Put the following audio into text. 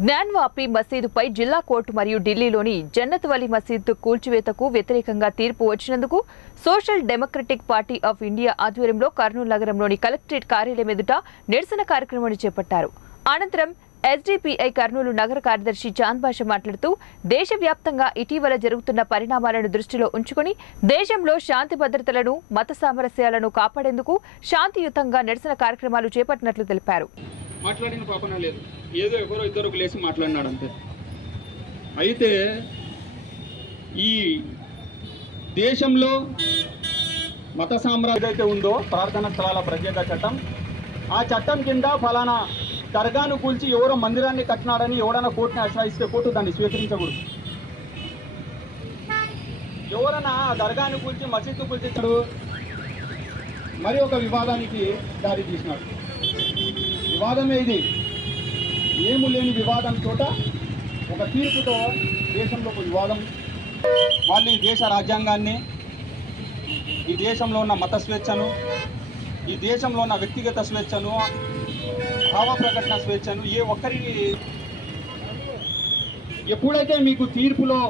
జ్ఞాన్వాపి మసీదుపై జిల్లా కోర్టు మరియు ఢిల్లీలోని జన్నత్ వలీ మసీదు కూల్చివేతకు వ్యతిరేకంగా తీర్పు వచ్చినందుకు social democratic party of India ఆధ్వర్యంలో కర్నూలు నగరంలోని కలెక్టరేట్ కార్యాలయం ఎదుట నిరసన కార్యక్రమాన్ని చేపట్టారు. అనంతరం ఎస్డిపిఐ కర్నూలు నగర కార్యదర్శి చాంద్ బాషా మాట్లాడుతూ దేశవ్యాప్తంగా ఇటీవల జరుగుతున్న పరిణామాలను దృష్టిలో ఉంచుకుని దేశంలో శాంతి భద్రతలను మత సామరస్యాలను కాపాడేందుకు శాంతియుతంగా నిరసన కార్యక్రమాలు చేపట్టినట్లు తెలిపారు. మాట్లాడిన పాపన లేదు, ఏదో ఎవరో ఇద్దరు లేచి మాట్లాడినాడు అంతే. అయితే ఈ దేశంలో మత సామ్రాజ్యం అయితే ఉందో ప్రార్థనా స్థలాల ప్రత్యేక చట్టం, ఆ చట్టం కింద ఫలానా దర్గాను కూల్చి ఎవరో మందిరాన్ని కట్టినాడని ఎవరైనా కోర్టుని ఆశ్రయిస్తే కోర్టు దాన్ని స్వీకరించకూడదు. ఎవరైనా దర్గాను కూల్చి మసీదు కూల్చాడు, మరి ఒక వివాదానికి దారి తీసినాడు. వివాదమే ఇది, ఏము లేని వివాదం చోట ఒక తీర్పుతో దేశంలో ఒక వివాదం. వాళ్ళు ఈ దేశ రాజ్యాంగాన్ని, ఈ దేశంలో ఉన్న మత స్వేచ్ఛను, ఈ దేశంలో ఉన్న వ్యక్తిగత స్వేచ్ఛను, భావ ప్రకటన స్వేచ్ఛను ఏ ఒక్కరి ఎప్పుడైతే మీకు తీర్పులో